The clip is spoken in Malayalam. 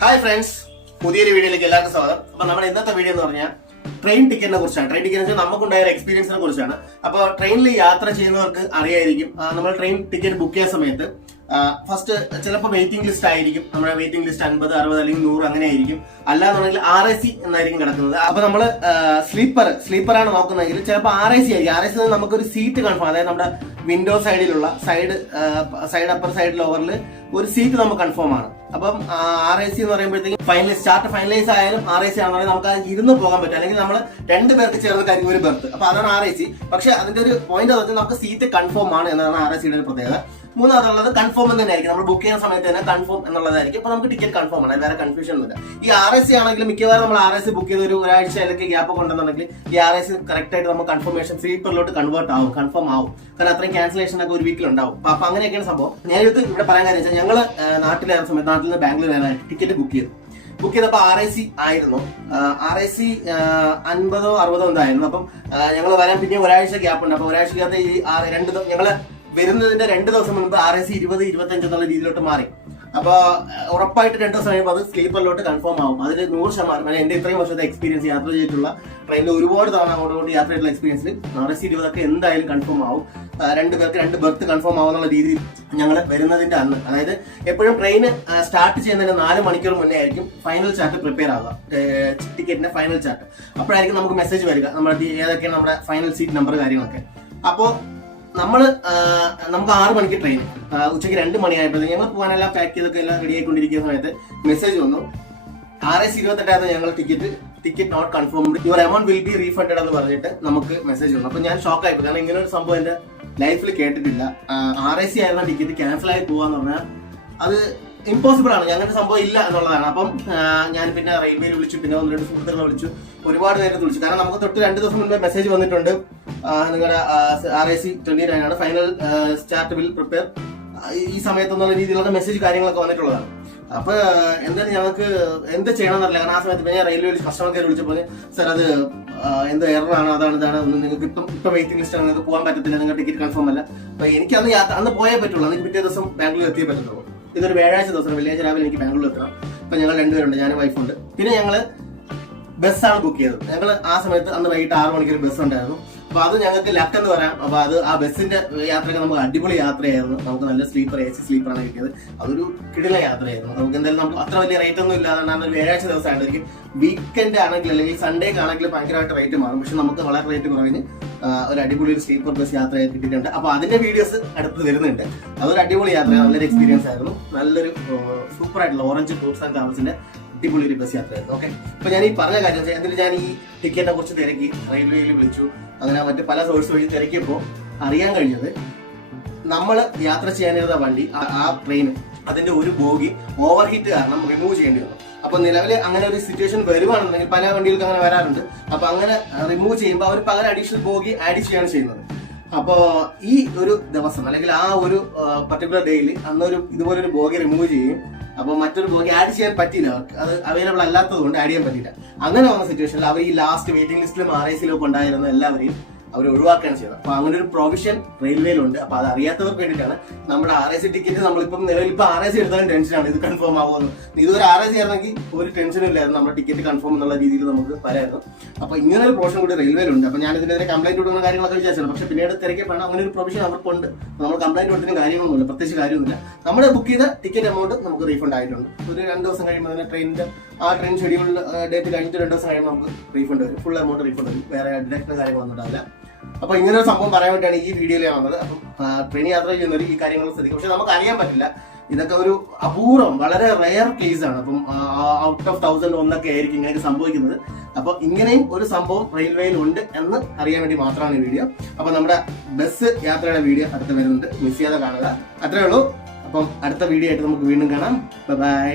ഹായ് ഫ്രണ്ട്സ് പുതിയൊരു വീഡിയോയിലേക്ക് എല്ലാവർക്കും സ്വാഗതം. അപ്പൊ നമ്മുടെ ഇന്നത്തെ വീഡിയോ എന്ന് പറഞ്ഞാൽ ട്രെയിൻ ടിക്കറ്റിനെ കുറിച്ചാണ്. ട്രെയിൻ ടിക്കറ്റ് വെച്ചാൽ നമുക്കുണ്ടായ ഒരു എക്സ്പീരിയൻസിനെ കുറിച്ചാണ്. അപ്പോൾ ട്രെയിനിൽ യാത്ര ചെയ്യുന്നവർക്ക് അറിയായിരിക്കും. നമ്മൾ ട്രെയിൻ ടിക്കറ്റ് ബുക്ക് ചെയ്യുന്ന സമയത്ത് ഫസ്റ്റ് ചിലപ്പോൾ വെയിറ്റിംഗ് ലിസ്റ്റ് ആയിരിക്കും. നമ്മുടെ വെയിറ്റിംഗ് ലിസ്റ്റ് അൻപത് അറുപത് അല്ലെങ്കിൽ നൂറ് അങ്ങനെ ആയിരിക്കും. അല്ലാന്നുണ്ടെങ്കിൽ ആർ എ സി എന്നായിരിക്കും കിടക്കുന്നത്. അപ്പൊ നമ്മൾ സ്ലീപ്പർ ആണ് നോക്കുന്നതെങ്കിൽ ചിലപ്പോൾ ആർ എ സി ആയിരിക്കും. ആർ എ സി നമുക്കൊരു സീറ്റ് കൺഫേം അതായത് നമ്മുടെ വിൻഡോ സൈഡിലുള്ള സൈഡ് സൈഡ് അപ്പർ സൈഡ് ലോവറിൽ ഒരു സീറ്റ് നമുക്ക് കൺഫേം ആണ്. അപ്പം ആർ ഐ സി എന്ന് പറയുമ്പോഴത്തേക്കും ഫൈനലൈസ് സ്റ്റാർട്ട് ഫൈനലൈസ് ആയാലും ആർ ഐ സി ആണെന്നുണ്ടെങ്കിൽ നമുക്ക് ഇരുന്ന് പോകാൻ പറ്റും. അല്ലെങ്കിൽ നമ്മൾ രണ്ട് പേർക്ക് ചേർന്നിട്ടായിരിക്കും ഒരു ബെർത്ത് അപ്പൊ അതാണ് ആർ ഐ സി പക്ഷെ അതിന്റെ ഒരു പോയിന്റ് എന്ന് വെച്ചാൽ നമുക്ക് സീറ്റ് കൺഫേം ആണ് എന്നതാണ് ആർ ഐ സിയുടെ ഒരു പ്രത്യേകത. മൂന്നാമതുള്ളത് കൺഫേം എന്ന് തന്നെയായിരിക്കും. നമ്മൾ ബുക്ക് ചെയ്യുന്ന സമയത്ത് തന്നെ കൺഫേം എന്നുള്ളതായിരിക്കും. അപ്പൊ നമുക്ക് ടിക്കറ്റ് കൺഫേം ആണ്. വേറെ കൺഫ്യൂഷൻ ഒന്നുമില്ല. ഈ ആർ എസ് സി ആണെങ്കിലും മിക്കവാറും നമ്മൾ ആർ എസ് സി ബുക്ക് ചെയ്ത് ഒരു ഒരാഴ്ച അല്ലെങ്കിൽ ഗ്യാപ്പ് കൊണ്ടെന്നുണ്ടെങ്കിൽ ഈ ആർ എസ് സി കറക്റ്റ് ആയിട്ട് നമുക്ക് കൺഫർമേഷൻ സ്ലീപ്പറിലോട്ട് കൺവേർട്ട് ആവും. കൺഫേം ആവും. കാരണം അത്രയും ക്യാൻസലേഷൻ ഒക്കെ ഒരു വീക്കിൽ ഉണ്ടാവും. അപ്പൊ അങ്ങനെയൊക്കെയാണ് സംഭവം. ഞാൻ ഇവിടെ പറയാൻ കാര്യം വെച്ചാൽ ഞങ്ങൾ നാട്ടിലായിരുന്ന സമയത്ത് നാട്ടിൽ നിന്ന് ബാംഗ്ലൂർ ടിക്കറ്റ് ബുക്ക് ചെയ്തു. ബുക്ക് ചെയ്തപ്പോൾ ആർ ഐ സി ആയിരുന്നു. ആർ ഐ സി അൻപതോ അറുപതോ എന്തായിരുന്നു അപ്പം ഞങ്ങൾ വരാൻ പിന്നെ ഒരാഴ്ച ഗ്യാപ്പ് ഉണ്ട്. അപ്പൊ ഗ്യാപ്പ് ഈ രണ്ട് ഞങ്ങൾ വരുന്നതിന്റെ രണ്ട് ദിവസം മുൻപ് ആർ എസ് ഇരുപത് ഇരുപത്തഞ്ച് എന്നുള്ള രീതിയിലോട്ട് മാറി. അപ്പൊ ഉറപ്പായിട്ട് രണ്ട് ദിവസം കഴിയുമ്പോൾ അത് സ്ലീപ്പറിലോട്ട് കൺഫേം ആവും. അതിന് നൂറ് ശതമാനം അല്ലെ എന്റെ ഇത്രയും വർഷത്തെ എക്സ്പീരിയൻസ് യാത്ര ചെയ്തിട്ടുള്ള ട്രെയിനിൽ ഒരുപാട് തവണ അങ്ങോട്ട് യാത്ര ചെയ്തിട്ടുള്ള എക്സ്പീരിയൻസിൽ ആർ എസ് ഇരുപതൊക്കെ എന്തായാലും കൺഫേം ആവും. രണ്ട് പേർക്ക് രണ്ട് ബർത്ത് കൺഫേം ആവുന്നുള്ള രീതിയിൽ ഞങ്ങൾ വരുന്നതിന്റെ അന്ന്. അതായത് എപ്പോഴും ട്രെയിൻ സ്റ്റാർട്ട് ചെയ്യുന്നതിന് നാല് മണിക്കൂർ മുന്നേ ആയിരിക്കും ഫൈനൽ ചാർട്ട് പ്രിപ്പയർ ആവുക. ടിക്കറ്റിന്റെ ഫൈനൽ ചാർട്ട് അപ്പോഴായിരിക്കും നമുക്ക് മെസ്സേജ് വരിക. നമ്മുടെ ഏതൊക്കെയാണ് നമ്മുടെ ഫൈനൽ സീറ്റ് നമ്പർ കാര്യങ്ങളൊക്കെ. അപ്പോൾ നമ്മൾ നമുക്ക് ആറ് മണിക്ക് ട്രെയിൻ ഉച്ചയ്ക്ക് രണ്ട് മണിയായപ്പോഴത്തേക്ക് ഞങ്ങൾ പോകാനെല്ലാം പാക്ക് ചെയ്തൊക്കെ എല്ലാം റെഡി ആയിക്കൊണ്ടിരിക്കുന്ന സമയത്ത് മെസ്സേജ് വന്നു. ആർ എസ് ഇരുപത്തെട്ടായിരുന്നു ഞങ്ങൾ ticket ticket not confirmed your amount will be refunded എന്ന് പറഞ്ഞിട്ട് നമുക്ക് മെസ്സേജ് വന്നു. അപ്പൊ ഞാൻ ഷോക്ക് ആയിപ്പോയി. കാരണം ഇങ്ങനെ ഒരു സംഭവം എന്റെ ലൈഫിൽ കേട്ടിട്ടില്ല. ആർ എസ് സി ആയിരുന്ന ടിക്കറ്റ് ക്യാൻസൽ ആയി പോവാന്ന് പറഞ്ഞാൽ അത് ഇമ്പോസിബിൾ ആണ്. അങ്ങനെ സംഭവം ഇല്ല എന്നുള്ളതാണ്. അപ്പം ഞാൻ പിന്നെ റെയിൽവേയിൽ വിളിച്ചു പിന്നെ ഒന്ന് രണ്ട് സുഹൃത്തുക്കളെ വിളിച്ചു. ഒരുപാട് പേരെ വിളിച്ചു. കാരണം നമുക്ക് തൊട്ട് രണ്ട് ദിവസം മുമ്പേ മെസ്സേജ് വന്നിട്ടുണ്ട്. നിങ്ങളുടെ R A C twenty nine ആണ്. ഫൈനൽ സ്റ്റാർട്ട് വിൽ പ്രിപ്പയർ ഈ സമയത്തൊന്നുള്ള രീതിയിലുള്ള മെസ്സേജ് കാര്യങ്ങളൊക്കെ വന്നിട്ടുള്ളതാണ്. അപ്പൊ എന്തായാലും ഞങ്ങൾക്ക് എന്ത് ചെയ്യണം എന്നറിയില്ല കാരണം ആ സമയത്ത് ഞാൻ റെയിൽവേ വിളിച്ച് കസ്റ്റമർ കെയർ വിളിച്ചപ്പോൾ സർ അത് എന്ത് എററാണ് അതാണ് ഇതാണ് നിങ്ങൾക്ക് ഇപ്പം ഇപ്പം വെയിറ്റിംഗ് ലിസ്റ്റ് ആണ് നിങ്ങൾക്ക് പോകാൻ പറ്റത്തില്ല നിങ്ങൾ ടിക്കറ്റ് കൺഫേം അല്ല. അപ്പൊ എനിക്ക് അന്ന് യാത്ര അന്ന് പോയേ പറ്റുള്ളൂ. എനിക്ക് പിറ്റേ ദിവസം ബാംഗ്ലൂർ എത്തിയേ പറ്റത്തുള്ളൂ. ഇതൊരു വ്യാഴാഴ്ച ദിവസം വെള്ളിയാഴ്ച രാവിലെ എനിക്ക് ബാംഗ്ലൂർ എത്തണം. അപ്പൊ ഞങ്ങൾ രണ്ടുപേരുണ്ട് ഞാൻ വൈഫുണ്ട് പിന്നെ ഞങ്ങൾ ബസ്സാണ് ബുക്ക് ചെയ്തത്. ഞങ്ങൾ ആ സമയത്ത് അന്ന് വൈകിട്ട് ആറ് മണിക്ക് ഒരു ബസ് ഉണ്ടായിരുന്നു. അപ്പൊ അത് ഞങ്ങൾക്ക് ലക്ക് എന്ന് പറയാം. അപ്പൊ അത് ആ ബസ്സിന്റെ യാത്രയൊക്കെ നമുക്ക് അടിപൊളി യാത്രയായിരുന്നു. നമുക്ക് നല്ല സ്ലീപ്പർ എ സി സ്ലീപ്പറാണ് കിട്ടിയത്. അതൊരു കിടില യാത്രയായിരുന്നു. നമുക്ക് എന്തായാലും നമുക്ക് അത്ര വലിയ റേറ്റ് ഒന്നും ഇല്ലാതെ ഒരു വ്യാഴാഴ്ച ദിവസം ആയിരിക്കും വീക്കെൻഡ് ആണെങ്കിൽ അല്ലെങ്കിൽ സൺഡേ ആണെങ്കിൽ ഭയങ്കരമായിട്ട് റേറ്റ് മാറും. പക്ഷെ നമുക്ക് വളരെ റേറ്റ് ആ, ഒരു അടിപൊളി ഒരു സ്ലീപ്പർ ബസ് യാത്ര കിട്ടിയിട്ടുണ്ട്. അപ്പൊ അതിന്റെ വീഡിയോസ് അടുത്ത് വരുന്നുണ്ട്. അതൊരു അടിപൊളി യാത്ര നല്ലൊരു എക്സ്പീരിയൻസ് ആയിരുന്നു. നല്ലൊരു സൂപ്പർ ആയിട്ടുള്ള ഓറഞ്ച് ടൂർസ് ആൻഡ് ട്രാവൽസിന്റെ അടിപൊളി ഒരു ബസ് യാത്രയായിരുന്നു ഓക്കെ അപ്പൊ ഞാൻ ഈ പറഞ്ഞ കാര്യം എന്നിട്ട് ഞാൻ ഈ ടിക്കറ്റിനെ കുറിച്ച് തിരക്കി റെയിൽവേയിൽ വിളിച്ചു അങ്ങനെ മറ്റ് പല സോഴ്സ് വഴി തിരക്കിയപ്പോൾ അറിയാൻ കഴിഞ്ഞത് നമ്മൾ യാത്ര ചെയ്യാനിരുന്ന വണ്ടി ആ- ട്രെയിൻ അതിന്റെ ഒരു ബോഗി ഓവർ ഹീറ്റ് കാരണം റിമൂവ് ചെയ്യേണ്ടി വന്നു. അപ്പൊ നിലവിൽ അങ്ങനെ ഒരു സിറ്റുവേഷൻ വരുവാണെന്നുണ്ടെങ്കിൽ പല വണ്ടികൾക്ക് അങ്ങനെ വരാറുണ്ട്. അപ്പൊ അങ്ങനെ റിമൂവ് ചെയ്യുമ്പോൾ അവർ പകരം അഡീഷണൽ ബോഗി ആഡ് ചെയ്യാണ് ചെയ്യുന്നത്. അപ്പോ ഈ ഒരു ദിവസം അല്ലെങ്കിൽ ആ ഒരു പർട്ടിക്കുലർ ഡേയിൽ അന്നൊരു ഇതുപോലെ ഒരു ബോഗി റിമൂവ് ചെയ്യും. അപ്പൊ മറ്റൊരു ബോഗി ആഡ് ചെയ്യാൻ പറ്റില്ല അവർക്ക് അത് അവൈലബിൾ അല്ലാത്തത് കൊണ്ട് ആഡ് ചെയ്യാൻ പറ്റില്ല അങ്ങനെ വന്ന സിറ്റുവേഷനിൽ അവർ ഈ ലാസ്റ്റ് വെയിറ്റിംഗ് ലിസ്റ്റിലും ആർ ഐ സിയിലും ഉണ്ടായിരുന്ന എല്ലാവരെയും അവർ ഒഴിവാക്കുകയാണ് ചെയ്തത്. അപ്പൊ അങ്ങനെ ഒരു പ്രൊവിഷൻ റെയിൽവേയിലുണ്ട് അപ്പൊ അത് അറിയാത്തവർക്ക് വേണ്ടിയിട്ടാണ് നമ്മുടെ ആർ എ സി ടിക്കറ്റ് നമ്മളിപ്പം നിലവിൽ ഇപ്പൊ ആർ എ സി എടുത്താലും ടെൻഷനാണ് ഇത് കൺഫേം ആവുമെന്ന്. ഇതൊരു ആർ എ സി ആയിരുന്നെങ്കിൽ ഒരു ടെൻഷനും ഇല്ലായിരുന്നു. നമ്മുടെ ടിക്കറ്റ് കൺഫേം എന്നുള്ള രീതിയിൽ നമുക്ക് പറയായിരുന്നു. അപ്പൊ ഇങ്ങനെ ഒരു പ്രൊവിഷൻ കൂടി റെയിൽവേയിലുണ്ട് അപ്പൊ ഞാൻ ഇതിനെതിരെ കംപ്ലൈന്റ് കൊടുക്കുന്ന കാര്യങ്ങളൊക്കെ വിചാരിച്ചു പക്ഷെ പിന്നീട് തിരക്കിയപ്പോഴാണ് അങ്ങനെ ഒരു പ്രൊവിഷൻ അവർക്കുണ്ട്. നമ്മൾ കംപ്ലൈന്റ് കൊടുത്തതിന് കാര്യങ്ങളൊന്നുമില്ല. പ്രത്യേകിച്ച് കാര്യമൊന്നുമില്ല. നമ്മുടെ ബുക്ക് ചെയ്ത ടിക്കറ്റ് എമൗണ്ട് നമുക്ക് റീഫണ്ട് ആയിട്ടുണ്ട്. ഒരു രണ്ട് ദിവസം കഴിയുമ്പോൾ തന്നെ ട്രെയിനിന്റെ ആ ട്രെയിൻ ഷെഡ്യൂൾ ഡേറ്റ് കഴിഞ്ഞിട്ട് രണ്ട് ദിവസം കഴിയുമ്പോൾ നമുക്ക് റീഫണ്ട് വരും. ഫുൾ എമൗണ്ട് റീഫണ്ട് വരും. വേറെ ഡിഡക്ഷൻ കാര്യങ്ങളൊന്നും ഉണ്ടാവില്ല. അപ്പൊ ഇങ്ങനെ ഒരു സംഭവം പറയാൻ വേണ്ടിയാണ് ഈ വീഡിയോയിൽ വന്നത് അപ്പം ട്രെയിൻ യാത്ര ചെയ്യുന്നവർ ഈ കാര്യങ്ങൾ ശ്രദ്ധിക്കും. പക്ഷെ നമുക്ക് അറിയാൻ പറ്റില്ല. ഇതൊക്കെ ഒരു അപൂർവം വളരെ റെയർ കേസ് ആണ്. അപ്പം ഔട്ട് ഓഫ് തൗസൻഡ് ഒന്നൊക്കെ ആയിരിക്കും ഇങ്ങനെയൊക്കെ സംഭവിക്കുന്നത്. അപ്പൊ ഇങ്ങനെയും ഒരു സംഭവം റെയിൽവേയിൽ ഉണ്ട് എന്ന് അറിയാൻ വേണ്ടി മാത്രമാണ് ഈ വീഡിയോ അപ്പൊ നമ്മുടെ ബസ് യാത്രയുടെ വീഡിയോ അടുത്ത് വരുന്നുണ്ട്. മിസ് ചെയ്യാതെ കാണുക. അത്രേ ഉള്ളൂ. അപ്പം അടുത്ത വീഡിയോ ആയിട്ട് നമുക്ക് വീണ്ടും കാണാം. ബൈ